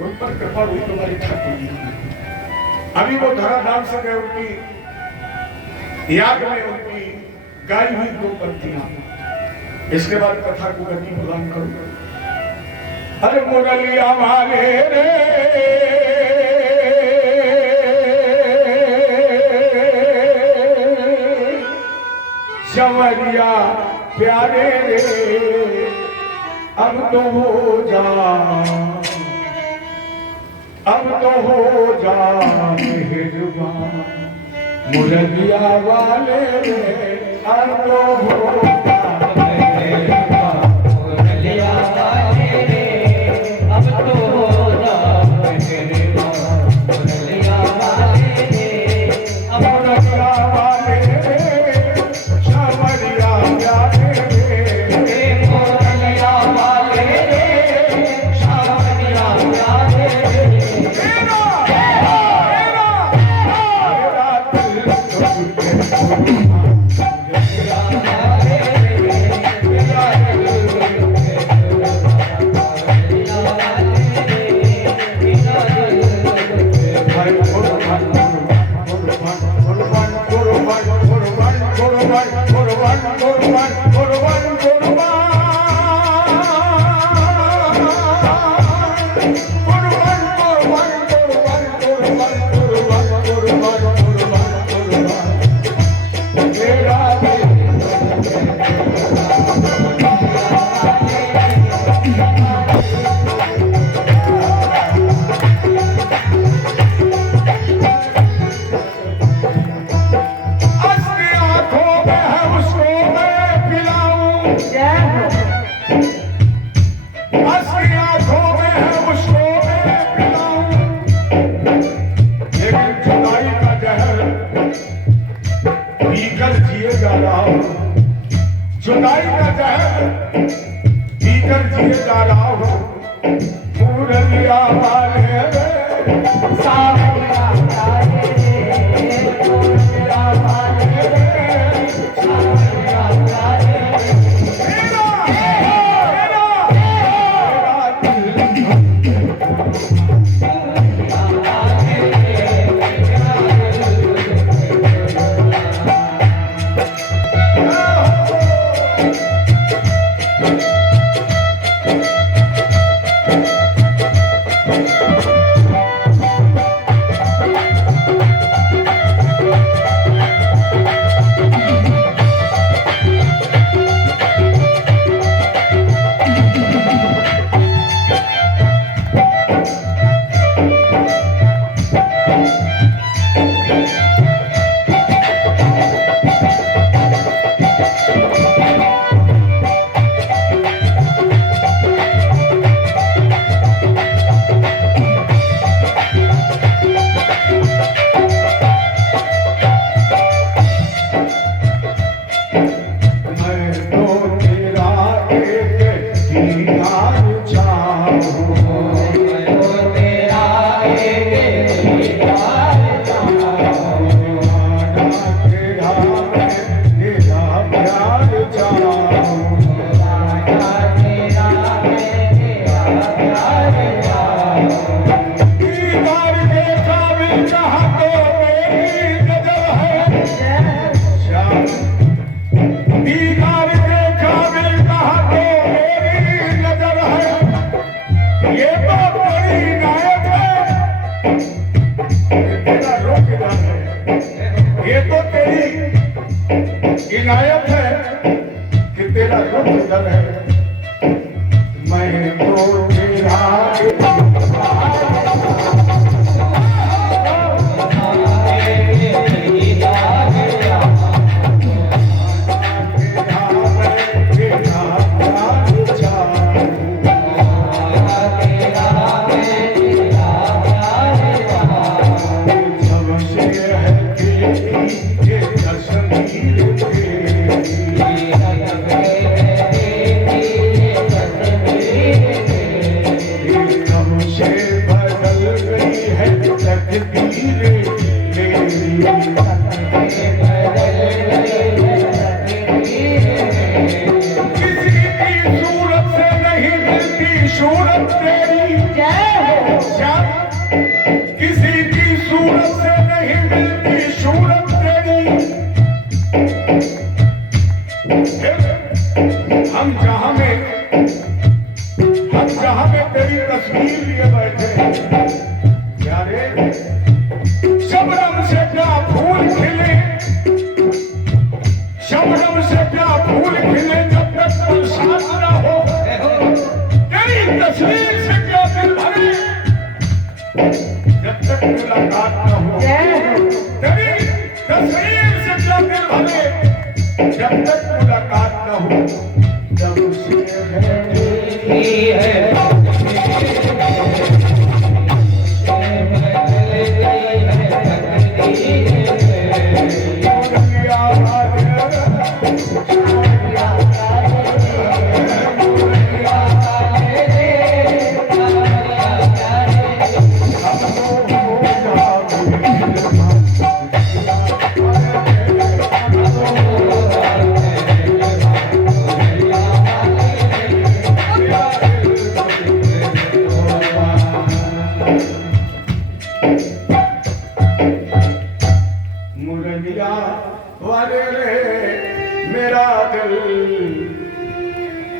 उन पर कृपा हुई तुम्हारी ठाकुर जी की। अभी वो धरा नाम से गए, उनकी याद में उनकी गाई हुई दो पंक्तियां। इसके बाद कथा को गति प्रदान करूं। अरे मुरलिया वाले रे संवरिया प्यारे रे, अब तो हो जा, अब तो हो जा मेहरबान मुरलिया वाले रे, अब तो हो जा मेहरबान मुरलिया वाले रे, अब तो हो जा मेहरबान मुरलिया वाले रे, अब मुरलिया वाले रे संवरिया प्यारे रे, मुरलिया वाले रे संवरिया प्यारे रे। जुदाई का जहर पीकर जिए जा रहा हूँ, मुरलिया वाले रे सावरिया प्यारे रे, मुरलिया वाले रे सावरिया प्यारे रे, मेरा दिल श्याम किसी की सूरत से नहीं मिलती सूरत तेरी। हम जहां में तेरी तस्वीर लिए बैठे क्या रे, शबनम से क्या फूल खिले, शबनम से क्या फूल खिले, जब तक बरसात न हो तेरी तस्वीर से क्या दिल भरे, जब तक मुलाकात न हो तेरी तस्वीर से क्या दिल भरे, जब तक मुलाकात न हो जब उससे है।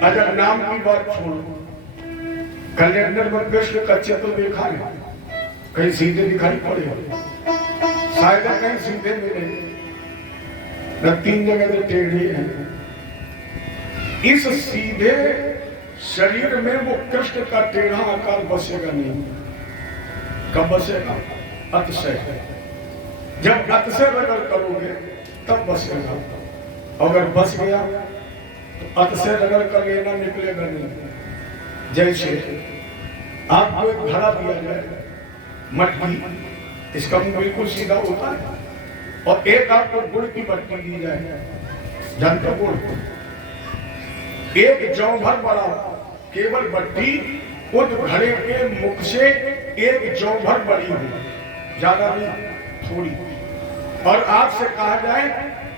अगर नाम की बात छोड़ो, कैलेंडर में कृष्ण का चित्र देखा है, कहीं सीधे दिखाई पड़े, शायद कहीं सीधे मिले न, 3 जगह तो टेढ़े हैं। इस सीधे शरीर में वो कृष्ण का टेढ़ा आकार बसेगा नहीं। कब बसेगा? अतिशय। जब अतिशय रगड़ करोगे तब बसेगा। अगर बस गया तो अतिशय रगड़ कर लेना निकलेगा नहीं। जैसे आपको एक घड़ा दिया जाए मटकी, इसका मुंह बिल्कुल सीधा होता है, और एक आपको गुड़ की बट्टी दी जाए, जानते गुड़, एक जौ भर बड़ा केवल बट्टी उस घड़े के मुख से एक जौ भर बड़ी हो, ज्यादा नहीं, थोड़ी, और आपसे कहा जाए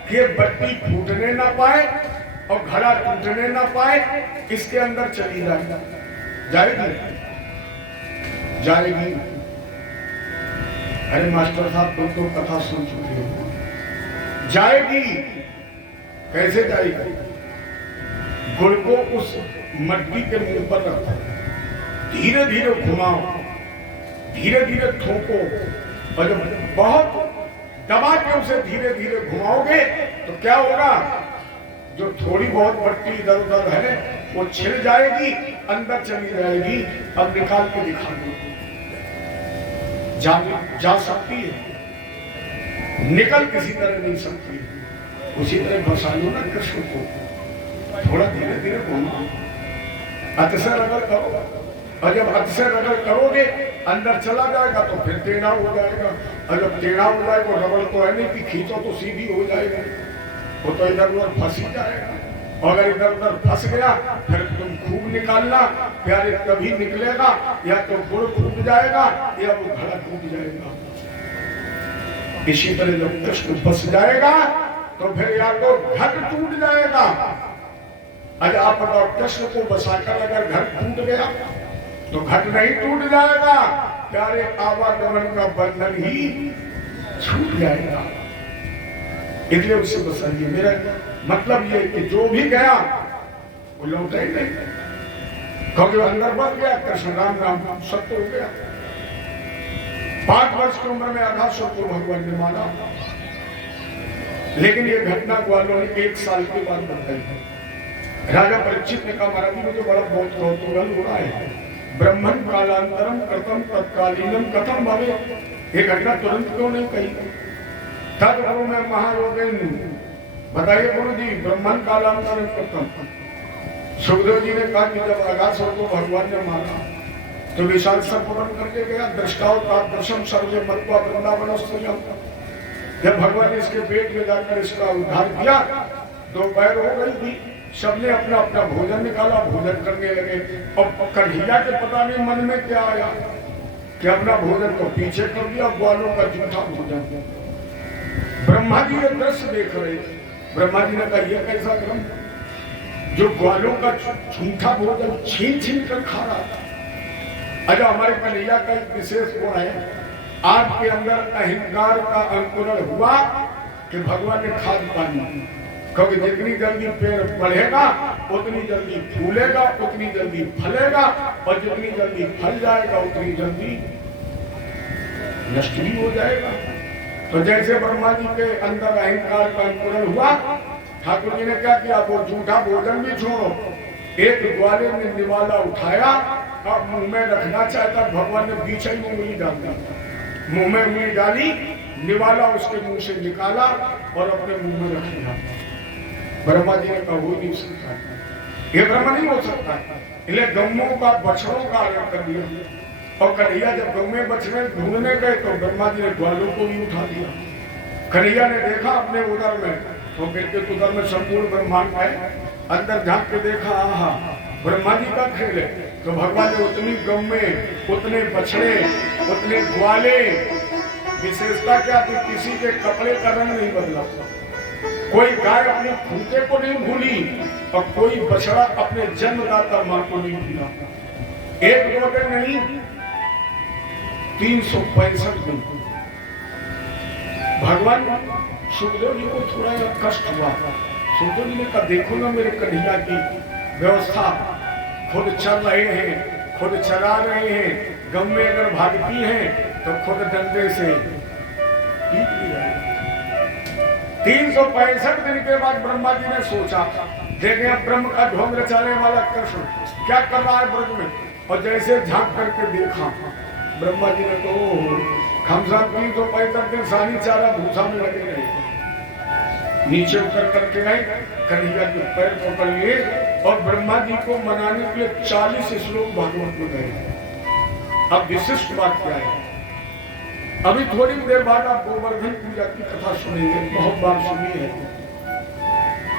कि बट्टी फूटने ना पाए और घड़ा टूटने ना पाए, इसके अंदर चली जाएगी, जाएगी जाएगी। अरे मास्टर साहब तुम तो कथा सुन चुके हो, जाएगी कैसे जाएगी? गुड़ को उस मटकी के मुंह पर रखो, धीरे धीरे घुमाओ, धीरे धीरे ठोको, और जब बहुत दबा के उसे धीरे धीरे घुमाओगे तो क्या होगा? जो थोड़ी बहुत बट्टी इधर उधर है वो छिल जाएगी, अंदर चली जाएगी। अब निकाल के दिखा दो, जा सकती है, निकल किसी तरह नहीं सकती। उसी तरह फंसा लो ना कृष्ण को, थोड़ा धीरे धीरे घुमाओ, अतिशय रगड़ करो, और जब अतिशय रगड़ करोगे अंदर चला जाएगा तो फिर टेढ़ा हो जाएगा, और जब टेढ़ा हो जाएगा रगड़ तो है नहीं कि खींचो तो सीधी हो जाएगा, वो तो इधर उधर फंस ही जाएगा। और अगर इधर उधर फंस गया फिर तुम खूब निकालना, प्यारे कभी निकलेगा, या तो गुड़ फूट जाएगा या वो घड़ा टूट जाएगा। इसी तरह जब कृष्ण फंस जाएगा तो फिर या तो घट टूट जाएगा। अगर आप बताओ कृष्ण को बसाकर अगर घर टूट गया तो घट नहीं टूट जाएगा, प्यारे आवागमन का बंधन ही छूट जाएगा। इसलिए उससे बसाइए। मेरा मतलब ये कि जो भी गया वो लौटा ही नहीं, क्योंकि अंदर बच गया, कृष्ण राम राम सत्य हो गया। 5 वर्ष की उम्र में आकाश को भगवान ने माना, लेकिन ये घटना ग्वालों ने 1 साल के बाद बताई। राजा परीक्षित ने कहा महाराज मुझे बड़ा बहुत कौतूहल हो रहा है, ब्रह्मण कालांतरम कृतम तत्कालीनम कथम भवे, ये घटना तुरंत क्यों नहीं कही? तद गुरु में महायोगेंद्र, बताइए गुरु जी ब्रह्मण कालांतरम कृतम। सुखदेव जी ने कहा कि जब आकाशों को भगवान ने माना तो विशाल सर्प बन करके गया, दृष्टावतार दशम सर्वे मत्वा वृंदावन। जब भगवान ने इसके पेट में जाकर इसका उद्धार किया, दोपहर हो गई थी, सबने अपना अपना भोजन निकाला, भोजन करने लगे। और कन्हैया के पता नहीं मन में क्या आया कि अपना भोजन को पीछे कर दिया, ग्वालों का जूठा भोजन। ब्रह्मा जी ये दृश्य देख रहे थे। ब्रह्मा जी ने कहा यह कैसा क्रम, जो ग्वालों का झूठा भोजन छीन छीन कर खा रहा था, अच्छा, हमारे कन्हैया का एक विशेष गुण है, आपके अंदर अहंकार का अंकुरण हुआ कि भगवान ने खाद पानी, क्योंकि जितनी जल्दी पेड़ बढ़ेगा उतनी जल्दी फूलेगा, उतनी जल्दी फलेगा, और जितनी जल्दी फल जाएगा उतनी जल्दी नष्ट भी हो जाएगा। तो जैसे ब्रह्मा जी के अंदर अहंकार का अंकुरण हुआ, ठाकुर जी ने क्या किया, वो झूठा भोजन भी छोड़ो, एक ग्वाले ने निवाला उठाया और मुंह में रखना चाहता, भगवान ने बीच ही में उंगली डाल दी, मुंह में उंगली डाली, निवाला उसके मुंह से निकाला और अपने मुंह में रख लिया। ब्रह्मा जी ने कहा हो नहीं सकता, ये ब्रह्म नहीं हो सकता, इसलिए गौओं का बछड़ों का अलग कर दिया। और कन्हैया जब गौ में बछड़े ढूंढने गए तो ब्रह्मा जी ने ग्वालों को भी उठा दिया। कन्हैया ने देखा अपने उदर में, तो बेटे उदर में संपूर्ण ब्रह्मांड है, अंदर झांक के देखा, आहा ब्रह्मा जी का खेल है। तो भगवान ने उतनी गौ में उतने बछड़े, उतने ग्वाले, विशेषता क्या थी, किसी के कपड़े का रंग नहीं बदला, कोई गाय अपने खूंटे को नहीं भूली और कोई बछड़ा अपने जन्मदाता मां को नहीं भूला। एक दो दिन नहीं, 365 दिन। भगवान सुखदेव जी को थोड़ा कष्ट हुआ, सुखदेव जी ने कहा देखो ना मेरे कन्हैया की व्यवस्था, खुद चल रहे हैं, खुद चला रहे हैं, गम में अगर भागती हैं तो खुद डंडे से पीट लिया। 365 दिन के बाद ब्रह्मा जी ने सोचा, देखें अब ब्रह्म का ढोंग रचाने वाला कृष्ण क्या कर रहा है ब्रज में, और जैसे झांक करके देखा, ब्रह्मा जी ने तो खमसा 365 दिन सानी चारा भूसा में लगे रहे, नीचे उतर करके गए, कन्हैया के पैर पकड़ लिए और ब्रह्मा जी को मनाने के लिए 40 श्लोक भागवत में गए। अब विशिष्ट बात क्या है, अभी थोड़ी देर बाद आप गोवर्धन पूजा की कथा सुनेंगे, बहुत बार सुनी है।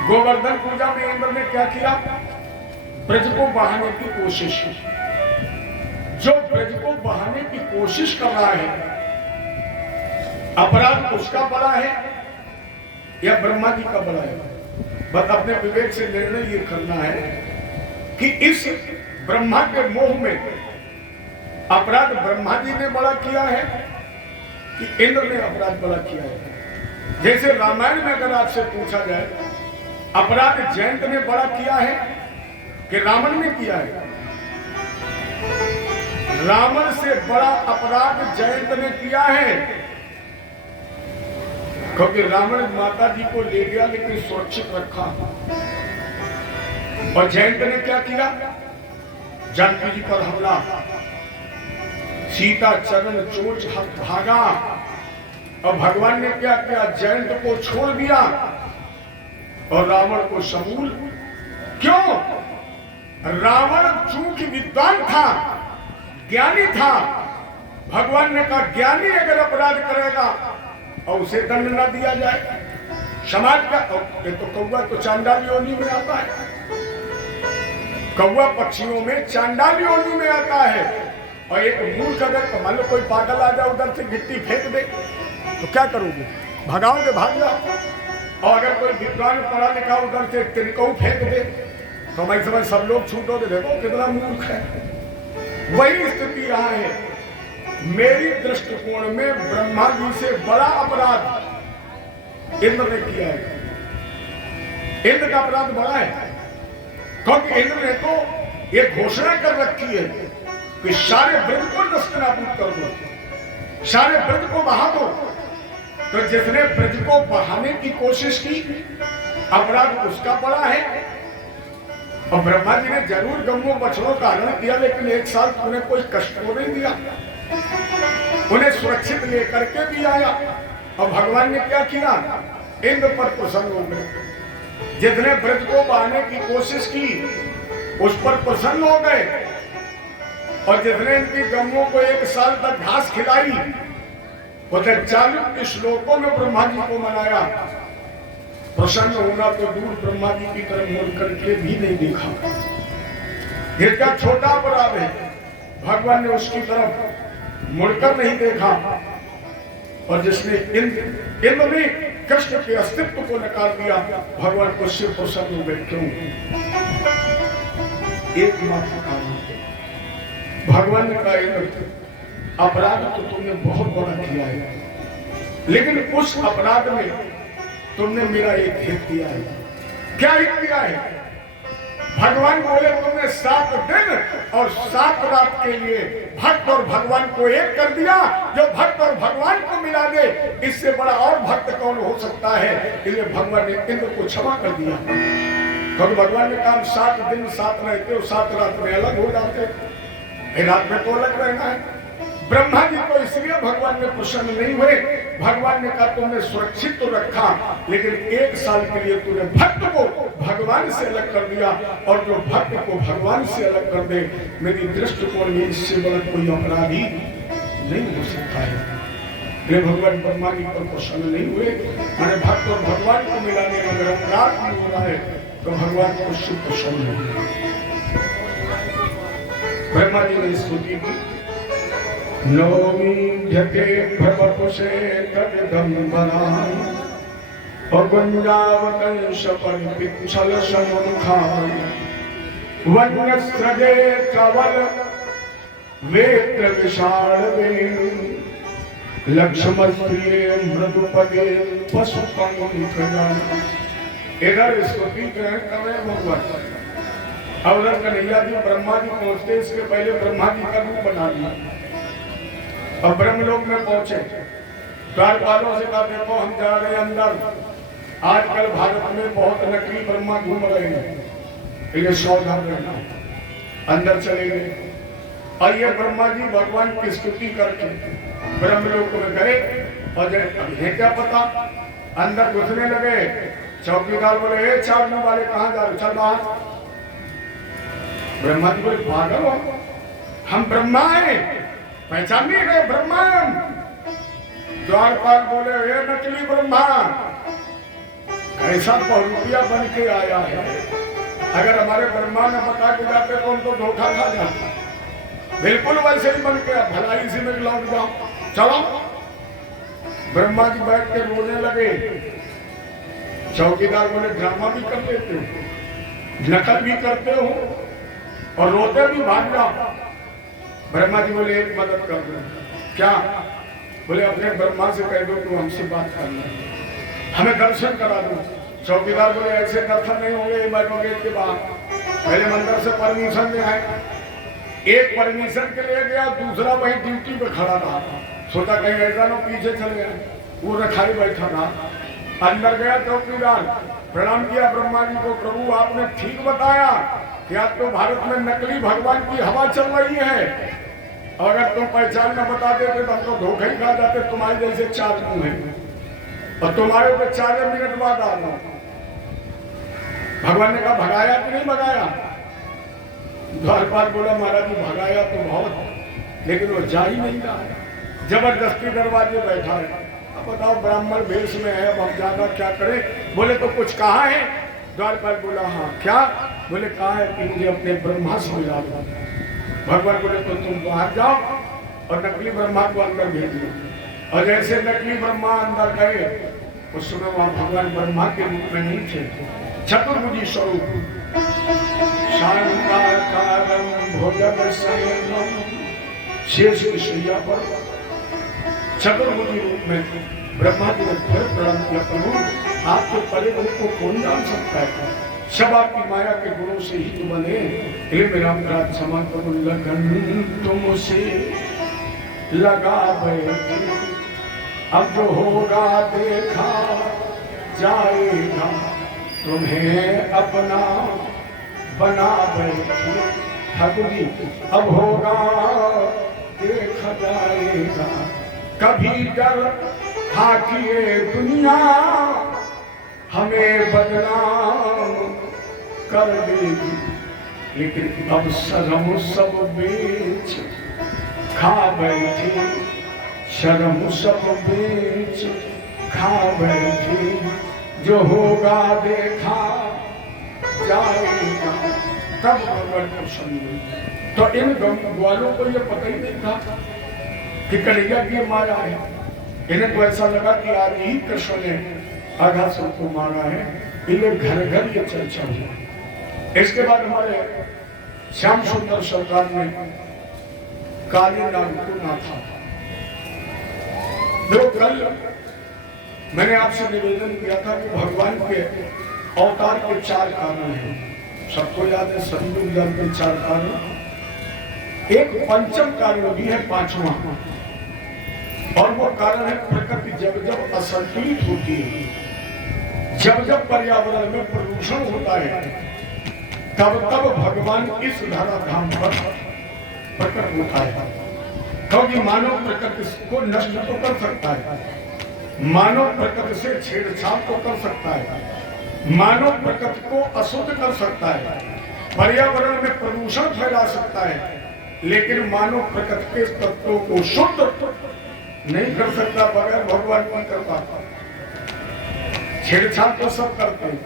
गोवर्धन पूजा में इंद्र ने क्या किया, ब्रज को बहाने की कोशिश, जो ब्रज को बहाने की कोशिश कर रहा है, अपराध उसका बड़ा है या ब्रह्मा जी का बड़ा है? बस अपने विवेक से निर्णय ये करना है कि इस ब्रह्मा के मोह में अपराध ब्रह्मा जी ने बड़ा किया है कि इंद्र ने अपराध बड़ा किया है। जैसे रामायण में अगर आपसे पूछा जाए, अपराध जयंत ने बड़ा किया है कि रावण ने किया है? रावण से बड़ा अपराध जयंत ने किया है, क्योंकि रावण माता जी को ले गया लेकिन सुरक्षित रखा, और जयंत ने क्या किया, जानकी जी पर हमला, सीता चरण चोट भागा, और भगवान ने क्या किया, जयंत को छोड़ दिया और रावण को समूल। क्यों? रावण चूंकि विद्वान था, ज्ञानी था, भगवान ने कहा ज्ञानी अगर अपराध करेगा और उसे दंड न दिया जाए, समाज का, ये तो कौवा तो चांडाल योनि में आता है, कौवा पक्षियों में चांडाल योनि में आता है, और एक मूर्ख अगर मान लो कोई पागल आ जाए उधर से गिट्टी फेंक दे तो क्या करोगे, भगाओगे, भाग जाओ। और अगर कोई विद्वान पढ़ा लिखा उधर से तिनकौ फेंक दे तो मैं समझ सब लोग छूटोगे, देखो कितना मूर्ख है। वही स्थिति यहाँ है। मेरी दृष्टिकोण में ब्रह्मा जी से बड़ा अपराध इंद्र ने किया है। इंद्र का अपराध बड़ा है, क्योंकि इंद्र ने तो ये घोषणा कर रखी है कि सारे ब्रज को नष्ट नाबूद कर दो, सारे ब्रज को बहा दो। तो जिसने ब्रज को बहाने की कोशिश की, अपराध उसका बड़ा है। और ब्रह्मा जी ने जरूर गौओं बछड़ों का हरण किया, लेकिन एक साल उन्हें कोई कष्ट को नहीं दिया, उन्हें सुरक्षित लेकर के भी आया। और भगवान ने क्या किया, इंद्र पर प्रसन्न हो गए। जिसने ब्रज को बहाने की कोशिश की उस पर प्रसन्न हो गए, और जिसने इनकी गौओं को एक साल तक घास खिलाई, उसे 40 श्लोकों में ब्रह्मा जी को मनाया। प्रसन्न होना तो दूर, ब्रह्मा जी की तरफ मुड़ करके भी नहीं देखा। ये क्या छोटा अपराध है, भगवान ने उसकी तरफ मुड़कर नहीं देखा। और जिसने इंद्र ने कृष्ण के अस्तित्व को नकार दिया, भगवान को सिर्फ प्रसन्न हो गए। क्यों? एकमात्र कारण, भगवान ने कहा अपराध तो तुमने बहुत बड़ा किया है, लेकिन उस अपराध में तुमने मेरा एक हित किया है। क्या हित किया है? भगवान बोले तुमने 7 दिन और 7 रात के लिए भक्त और भगवान को एक कर दिया। जो भक्त और भगवान को मिला दे, इससे बड़ा और भक्त कौन हो सकता है? इसलिए भगवान ने इंद्र को क्षमा कर दिया। क्योंकि भगवान ने कहा 7 दिन 7 रहते हो, 7 रात में अलग हो जाते, रात में तो अलग रहना है। ब्रह्मा जी को इसलिए भगवान ने प्रसन्न नहीं हुए। भगवान ने कहा तुमने सुरक्षित तो रखा, लेकिन 1 साल के लिए तूने भक्त को भगवान से अलग कर दिया, और जो भक्त को भगवान से अलग कर दे, मेरी दृष्टिकोण में इससे बड़ा कोई अपराधी नहीं हो सकता है। ये भगवान ब्रह्मा जी पर प्रसन्न नहीं हुए। मैंने भक्त और भगवान को मिलाने में अगर अपराध नहीं हो रहा है तो भगवान को उससे प्रसन्न है। ब्रह्मा जी ने स्तुति की, नौमी जते भवपुषे तदम्बराय अगुंजावकंश पर पिच्छल समुखाय वन्यस्रजे कवल वेत्र विशाल वेणु लक्ष्मस्त्रिये मृदुपदे पशुपंखजान। इधर स्तुति कर रहे भगवान। अब उधर कन्हैया जी ब्रह्मा जी पहुंचते, इसके पहले ब्रह्मा जी का रूप बना दिया। अब ब्रह्मलोक में पहुंचे, द्वारपालों से कहा देखो हम जा रहे हैं अंदर। आजकल भारत में बहुत नकली ब्रह्मा घूम रहे हैं, इन्हें सावधान रहना। अंदर चले गए और ये ब्रह्मा जी भगवान की स्तुति करके ब्रह्मलोक में गए। और इन्हें क्या पता, अंदर घुसने लगे। चौकीदार बोले ए चावनी वाले कहाँ जा रहे, चल बाहर। ब्रह्मा जी बोले पागल हो, हम ब्रह्मा हैं, पहचान नहीं गए ब्रह्मा। द्वारपाल बोले ये नकली ब्रह्मा कैसा पहुंचिया बन के आया है। अगर हमारे ब्रह्मा ने बता के जाते तो उनको धोखा खा जाता। बिल्कुल वैसे ही बन के भलाई से में लौट जाओ, चलो। ब्रह्मा जी बैठ के रोने लगे। चौकीदार बोले ड्रामा भी कर लेते हो, नकल भी करते हो और रोते भी भाग जाओ। ब्रह्मा जी बोले एक मदद कर दो। क्या? बोले अपने ब्रह्मा से कह दो तू हमसे बात करना, हमें दर्शन करा दो। चौकीदार बोले ऐसे दर्शन नहीं होंगे गेट के बाहर, पहले मंदिर से परमिशन ले आए। एक परमिशन के लिए गया, दूसरा वही ड्यूटी पे खड़ा रहा। सोचा कहीं ऐसा ना पीछे चले गए, वो रखाई बैठा रहा। अंदर गया चौकीदार, प्रणाम किया ब्रह्मा जी को। प्रभु आपने ठीक बताया कि आज तो भारत में नकली भगवान की हवा चल रही है, और अगर तुम पहचान न बता देते तो हम तो धोखा ही खा जाते। तुम्हारे जैसे 4 मुंह हैं और तुम्हारे ऊपर 4 मिनट बाद आ रहा। भगवान ने कहा भगाया कि नहीं भगाया? द्वारपाल बोला महाराज जी भगाया तो बहुत, लेकिन वो जा ही नहीं रहा है, जबरदस्ती दरवाजे बैठा है। अब बताओ ब्राह्मण वेश में है, अब हम ज्यादा क्या करें? बोले तो कुछ कहा है? द्वारपाल बोला हाँ। क्या? बोले कहा है कि मुझे अपने ब्रह्मा से मिला दो। भगवान बोले तो तुम बाहर जाओ और नकली ब्रह्मा को अंदर भेज दो। और जैसे नकली ब्रह्मा अंदर गए, उस समय वहां भगवान ब्रह्मा के रूप में नहीं थे, चतुर्भुजी स्वरूप शांताकारं भोजन शयनं शेष शैया पर चतुर्भुजी रूप में ब्रह्मा जी ने फिर प्रणाम किया। प्रभु आपके परे रूप को कौन जान सकता है? सब आपकी माया के गुणों से ही तो बने। मेरा अपराध क्षमा करो, लगन तुमसे लगा बैठे, अब जो होगा देखा जाएगा, तुम्हें अपना बना बैठे। ठाकुर जी अब होगा देखा जाएगा, कभी डर था कि ये दुनिया हमें बदनाम कर देगी, लेकिन अब शर्म सब बेच खा बैठे, शर्म सब बेच खा बैठे, जो होगा देखा जाएगा। तब भगवान प्रसन्न हुए। तो इन ग्वालों को ये पता ही नहीं था कि कन्हैया की माया है। इन्हें तो ऐसा लगा कि आज ही कृष्ण ने आधा सबको मारा है। इन्हें घर घर ये चर्चा हुई। इसके बाद हमारे श्याम सुंदर सरकार ने काले नाग को ना था। देखो कल मैंने आपसे निवेदन किया था कि भगवान के अवतार के 4 कारण हैं। सबको याद है, सभी लोग जानते हैं 4 कारण। एक पंचम कारण भी है, 5वां, और वो कारण है प्रकृति जब जब असंतुलित होती है, जब जब पर्यावरण में प्रदूषण होता है, तब तब भगवान इस धराधाम पर प्रकट होता है। क्योंकि मानव प्रकृति को नष्ट तो कर सकता है, मानव प्रकृति से छेड़छाड़ तो कर सकता है, मानव प्रकृति को अशुद्ध कर सकता है, पर्यावरण में प्रदूषण फैला सकता है, लेकिन मानव प्रकृति के तत्वों को शुद्ध नहीं कर सकता बगैर भगवान नहीं कर पाता। छेड़छाड़ तो सब करते हैं,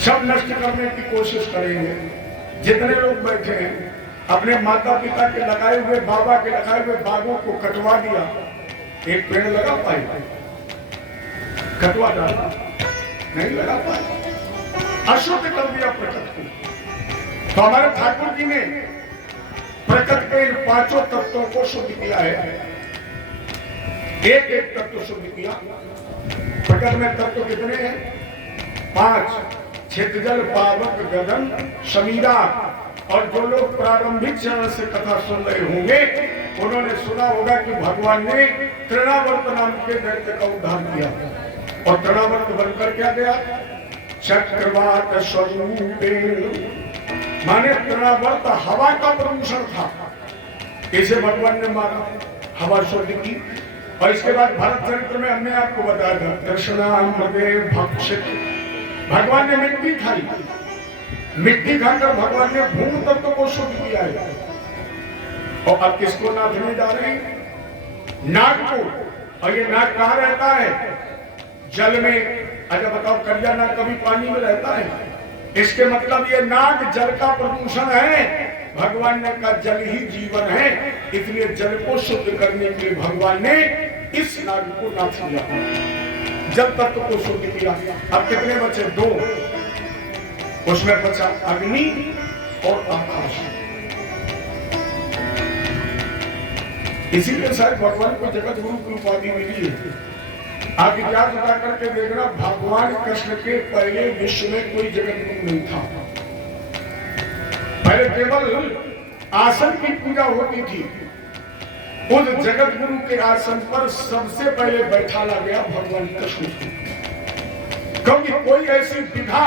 सब नष्ट करने की कोशिश करेंगे। जितने लोग बैठे हैं अपने माता पिता के लगाए हुए, बाबा के लगाए हुए बागों को कटवा दिया, एक पेड़ लगा पाए? कटवा डाला, नहीं लगा पाए, अशुद्ध कर दिया प्रकृति को। तो हमारे ठाकुर जी ने प्रकृति के इन 5 तत्वों को शुद्ध किया है, एक एक तत्व शुद्ध किया। प्रकृति में तत्व कितने हैं? 5, क्षेत्रजल, पावक, गगन, समीरा। और जो लोग प्रारंभिक चरण से कथा सुन रहे होंगे उन्होंने सुना होगा कि भगवान ने तृणावर्त नाम के दैत्य का उद्धार किया, और तृणावर्त बनकर क्या गया? चक्रवात स्वरूपेण, माने तृणावर्त हवा का प्रदूषण था, इसे भगवान ने मारा, हवा शुद्ध की। और इसके बाद भरत चरित्र में हमने आपको बताया था, कृष्णामृते भक्षित, भगवान ने मिट्टी खाई, मिट्टी खाकर भगवान ने भूमि तत्व को शुद्ध किया है। और अब किसको नाथने जा रहे हैं? नाग को। और ये नाग कहाँ रहता है? जल में। अच्छा बताओ, करिया नाग कभी पानी में रहता है? इसके मतलब ये नाग जल का प्रदूषण है। भगवान ने कहा जल ही जीवन है, इसलिए जल को शुद्ध करने के लिए भगवान ने इस नाग को नाथ दिया, जल तत्व को शुद्ध किया। अब कितने बचे? 2, उसमें बचा अग्नि और आकाश। इसीलिए शायद भगवान को जगत गुरु की उपाधि मिली है। आप इतिहास बता करके देखना, भगवान कृष्ण के पहले विश्व में कोई जगत गुरु नहीं था। पहले केवल आसन की पूजा होती थी। उस जगत गुरु के आसन पर सबसे पहले बैठाला गया भगवान कृष्ण को, क्योंकि कोई ऐसी विधा,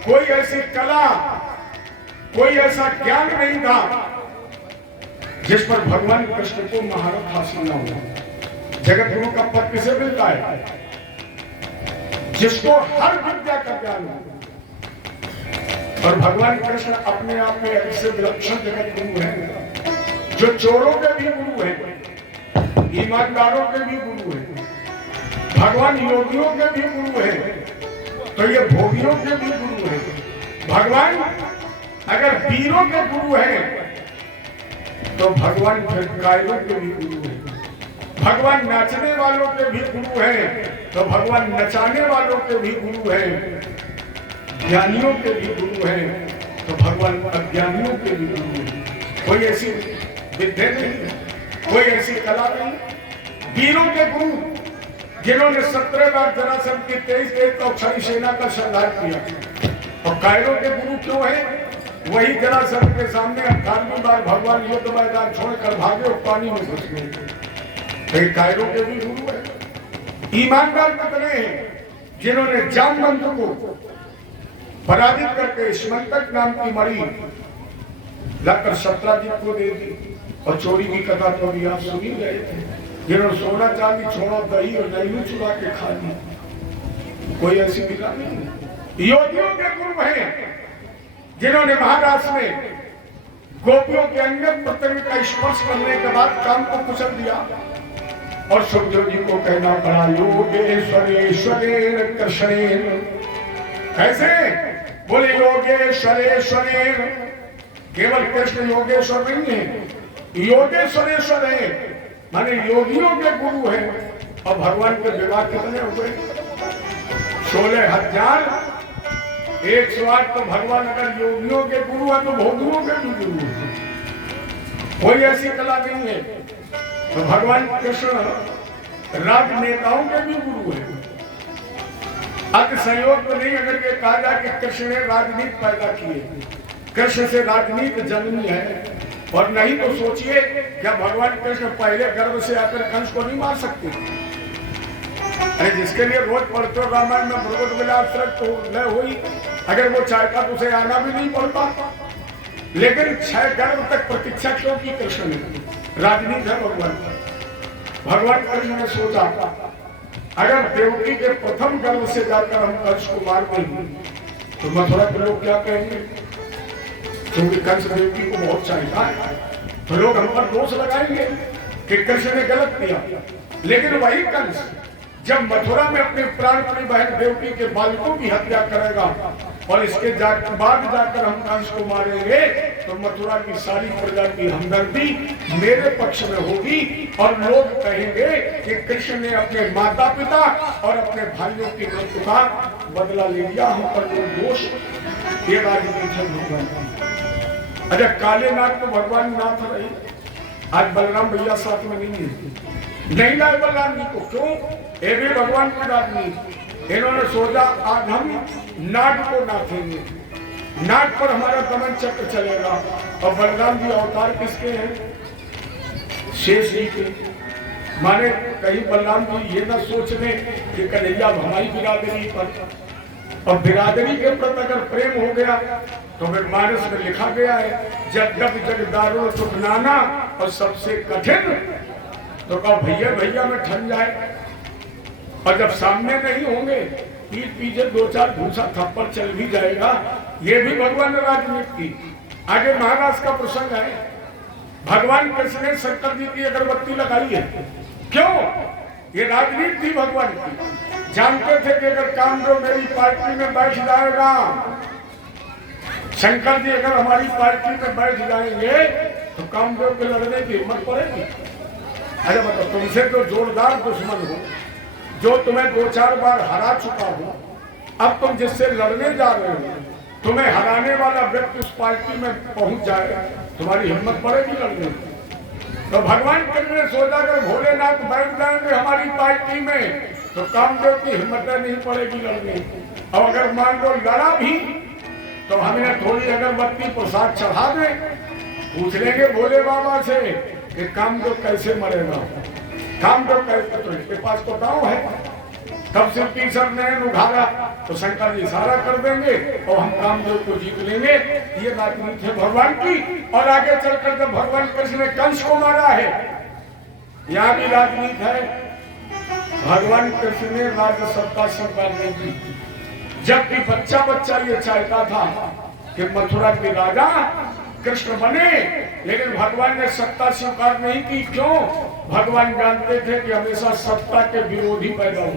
कोई ऐसी कला, कोई ऐसा ज्ञान नहीं था जिस पर भगवान कृष्ण को महारथ हासिल न हो। जगत गुरु का पद किसे मिलता है? जिसको हर विद्या का ज्ञान हो। और भगवान कृष्ण अपने आप में ऐसे विलक्षण जगत गुरु हैं, जो चोरों के भी गुरु हैं, ईमानदारों के भी गुरु हैं, भगवान योगियों के भी गुरु हैं, तो ये भोगियों के भी गुरु हैं। भगवान अगर वीरों के गुरु हैं तो भगवान फिर कायरों के भी गुरु हैं। भगवान नाचने वालों के भी गुरु हैं तो भगवान नचाने वालों के भी गुरु हैं। ज्ञानियों के भी गुरु हैं तो भगवान अज्ञानियों के भी गुरु हैं। कोई ऐसी विद्या नहीं, कोई ऐसी कला नहीं। वीरों के गुरु जिन्होंने 17 बार जरासंध की 23 अक्षरी सेना का संहार किया। और कायरों के गुरु क्यों है? वही जरासंध के सामने 18वीं बार भगवान युद्ध मैदान छोड़कर भागे और पानी में घुस गए। कायरों के भी गुरु है। ईमानदार कितने हैं जिन्होंने जामवंत को पराजित करके स्मंतक नाम की मणि लाकर सत्राजित को दे दी। और चोरी की कथा तो भी आप सुनी गए थे, जिन्होंने सोना चांदी छोड़ा, दही और दही चुरा के खा ली। कोई ऐसी विधा नहीं। योगियों के गुरु हैं जिन्होंने महाराष्ट्र में गोपियों के अंग प्रत्यंग का स्पर्श करने के बाद काम को कुचल दिया। और सुखदेव जी को कहना पड़ा योगेश्वरेश्वरेण कृष्णेन। कैसे? बोले योगेश्वरेश्वरेण। केवल कृष्ण योगेश्वर नहीं है, योगेश्वरेश्वर है, माने योगियों के गुरु हैं। और भगवान के विवाह कितने हुए? 16,000। 108। तो भगवान अगर योगियों के गुरु है तो भोगियों के भी गुरु है। कोई ऐसी कला नहीं है। तो भगवान कृष्ण राजनेताओं के भी गुरु है। अति संयोग तो नहीं अगर ये कहा जाए कि कृष्ण ने राजनीति पैदा की है, कृष्ण से राजनीति जन्मी है। और नहीं तो सोचिए क्या भगवान कृष्ण पहले गर्भ से आकर कंस को नहीं मार सकते? अरे जिसके लिए रोज पढ़ते हो रामायण में भगवत विलास तो न हुई, अगर वो चाहता तो उसे आना भी नहीं पड़ता। लेकिन 6 गर्भ तक प्रतीक्षा क्यों की कृष्ण ने? राजनीति है भगवान कृष्ण ने सोचा अगर देवकी के प्रथम गर्भ से जाकर हम कंस को मार देंगे तो मथुरा के लोग क्या कहेंगे? क्योंकि कंस देवकी को बहुत चाहता है, तो लोग हम पर दोष लगाएंगे कि कृष्ण ने गलत किया। लेकिन वही कंस जब मथुरा में अपने प्राण प्रिय बहन देवकी के बालकों की हत्या करेगा और इसके बाद जाकर हम कंस को मारेंगे तो मथुरा की सारी प्रजा की हमदर्दी मेरे पक्ष में होगी और लोग कहेंगे कि कृष्ण ने अपने माता पिता और अपने भाइयों की मृत्यु का बदला ले लिया, हम पर कोई दोष। ये राजनीति भगवान। अच्छा, काले नाग तो भगवान नाथ रही, आज बलराम भैया साथ में नहीं लाए बलराम जी को। क्यों? ये भी भगवान की राजनीति। इन्होंने सोचा आज हम नाग को नाथेंगे, नाग पर हमारा दमन चक्र चलेगा। और बलराम जी अवतार किसके हैं? शेष जी के। माने कहीं बलराम जी ये न सोच लें कि कन्हैया हमारी बिरादरी पर, और बिरादरी के प्रति अगर प्रेम हो गया तो फिर मानस में लिखा गया है जब जग दारुण सुख नाना, और सबसे कठिन तो कहा भैया भैया में ठन जाए। और जब सामने नहीं होंगे पीठ पीछे 2-4 घूसा थप्पड़ चल भी जाएगा। ये भी भगवान ने राजनीति की। आगे महाराज का प्रसंग है, भगवान कृष्ण ने शंकर जी की अगरबत्ती लगाई है। क्यों? ये राजनीति थी भगवान की। जानते थे कि अगर कामदेव मेरी पार्टी में बैठ जाएगा, शंकर जी अगर हमारी पार्टी में बैठ जाएंगे तो कामदेव के लड़ने की हिम्मत पड़ेगी। अरे बताओ, तुमसे तो जोरदार दुश्मन हो, जो तुम्हें 2-4 बार हरा चुका हो, अब तुम जिससे लड़ने जा रहे हो, तुम्हें हराने वाला व्यक्ति उस पार्टी में पहुंच जाए, तुम्हारी हिम्मत पड़ेगी लड़ने की? तो भगवान कृष्ण ने सोचा अगर भोलेनाथ बैठ जाएंगे हमारी पार्टी में तो कामदेव की हिम्मत नहीं पड़ेगी लड़ने की। और अगर मान लो लड़ा भी तो हमें थोड़ी अगरबत्ती प्रसाद चढ़ा दे, पूछ लेंगे भोले बाबा से कि कामदेव कैसे मरेगा, कामदेव कैसे, तो इसके पास तो दांव है। तब से तीसर ने उघाड़ा तो शंकर जी इशारा कर देंगे और हम कामदेव को जीत लेंगे। ये राजनीति है भगवान की। और आगे चलकर जब भगवान कृष्ण ने कंस को मारा है, यहाँ भी राजनीति है। भगवान कृष्ण ने राज्य सत्ता स्वीकार नहीं की, जबकि बच्चा बच्चा ये चाहता था कि मथुरा के राजा कृष्ण बने, लेकिन भगवान ने सत्ता स्वीकार नहीं की। क्यों? भगवान जानते थे कि हमेशा सत्ता के विरोधी पैदा होंगे।